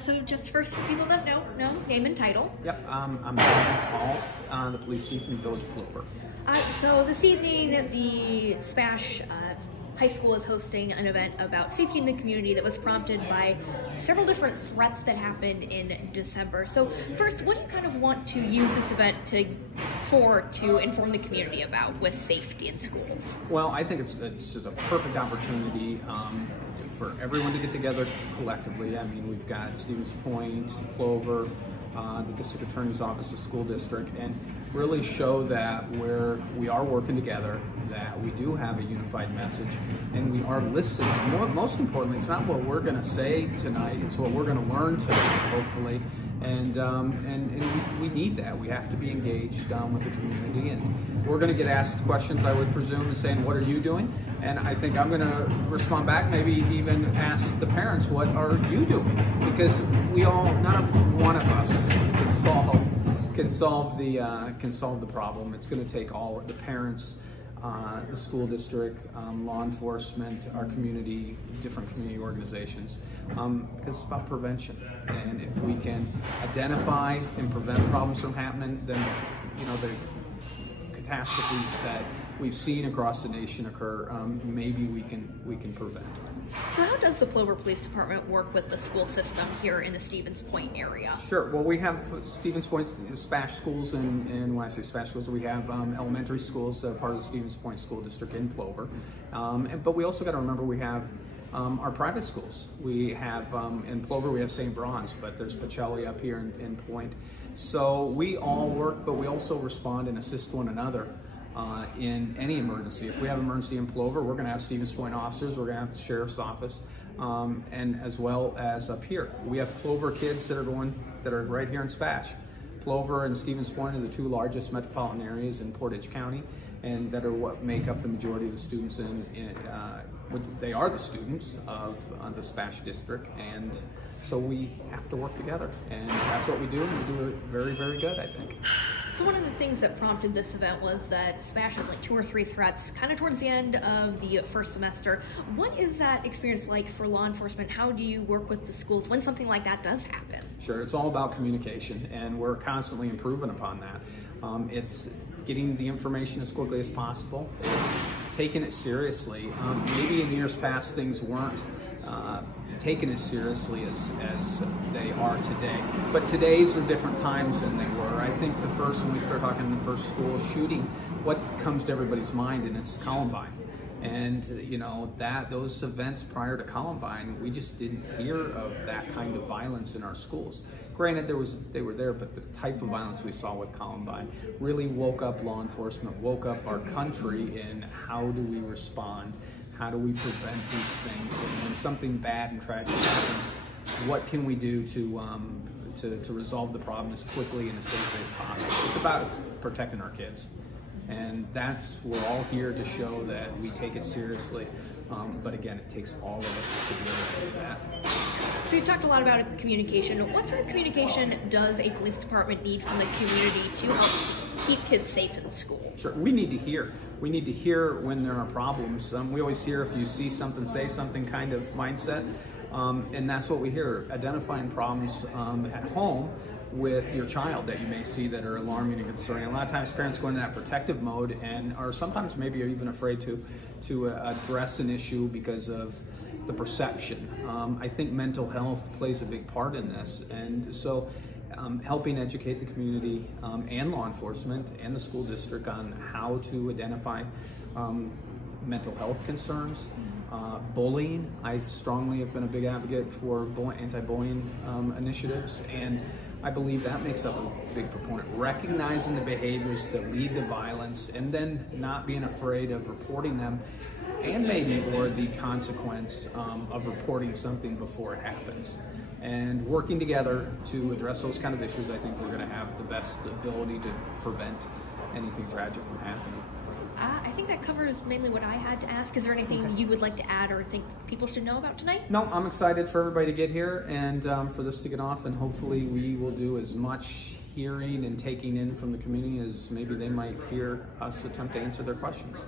So just first for people that don't know, name and title. Yep, I'm Ault, the police chief in the village of Plover. So this evening, the SPASH High School is hosting an event about safety in the community that was prompted by several different threats that happened in December. So first, what do you kind of want to use this event to inform the community about with safety in schools? Well, I think it's just a perfect opportunity for everyone to get together collectively. I mean, we've got Stevens Point, Plover, the district attorney's office, the school district, and really show that we are working together, that we do have a unified message, and we are listening. Most importantly, it's not what we're going to say tonight, it's what we're going to learn tonight, hopefully, and we need that. We have to be engaged with the community, and we're going to get asked questions, I would presume, saying, what are you doing? And I think I'm going to respond back, maybe even ask the parents, what are you doing? Because none of one of us can solve the problem. It's going to take all the parents, the school district, law enforcement, our community, different community organizations, because it's about prevention. And if we can identify and prevent problems from happening, then the catastrophes that we've seen across the nation occur, maybe we can prevent. So how does the Plover Police Department work with the school system here in the Stevens Point area? Sure. Well, we have Stevens Point SPASH schools, and when I say SPASH schools, we have elementary schools that are part of the Stevens Point School District in Plover. But we also got to remember we have our private schools. We have, in Plover, we have St. Bronze, but there's Pacelli up here in Point. So we all work, but we also respond and assist one another in any emergency. If we have emergency in Plover, we're going to have Stevens Point officers, we're going to have the sheriff's office, and as well as up here. We have Plover kids that are right here in SPASH. Plover and Stevens Point are the two largest metropolitan areas in Portage County, and that are what make up the majority of the students they are the students of the SPASH district, and so we have to work together, and that's what we do, and we do it very, very good, I think. So one of the things that prompted this event was that SPASH had like 2 or 3 threats kind of towards the end of the first semester. What is that experience like for law enforcement? How do you work with the schools when something like that does happen? Sure, it's all about communication, and we're constantly improving upon that. It's getting the information as quickly as possible. It's taking it seriously. Maybe in years past things weren't taken as seriously as they are today. But today's are different times than they were. I think when we start talking the first school shooting, what comes to everybody's mind, and it's Columbine. And those events prior to Columbine, we just didn't hear of that kind of violence in our schools. Granted, they were there, but the type of violence we saw with Columbine really woke up law enforcement, woke up our country in how do we respond, how do we prevent these things, and when something bad and tragic happens, what can we do to resolve the problem as quickly and as safely as possible. It's about protecting our kids. And we're all here to show that we take it seriously. But again, it takes all of us to be able to do that. So you've talked a lot about communication. What sort of communication does a police department need from the community to help keep kids safe in school? Sure, we need to hear. We need to hear when there are problems. We always hear if you see something, say something kind of mindset. And that's what we hear, identifying problems at home with your child that you may see that are alarming and concerning. A lot of times parents go into that protective mode and are sometimes maybe even afraid to address an issue because of the perception. I think mental health plays a big part in this, and so helping educate the community and law enforcement and the school district on how to identify mental health concerns. Bullying, I strongly have been a big advocate for anti-bullying initiatives, and I believe that makes up a big proponent. Recognizing the behaviors that lead to violence and then not being afraid of reporting them, and or the consequence of reporting something before it happens. And working together to address those kind of issues, I think we're going to have the best ability to prevent anything tragic from happening. I think that covers mainly what I had to ask. Is there anything you would like to add or think people should know about tonight? No, I'm excited for everybody to get here and for this to get off, and hopefully we will do as much hearing and taking in from the community as maybe they might hear us attempt to answer their questions.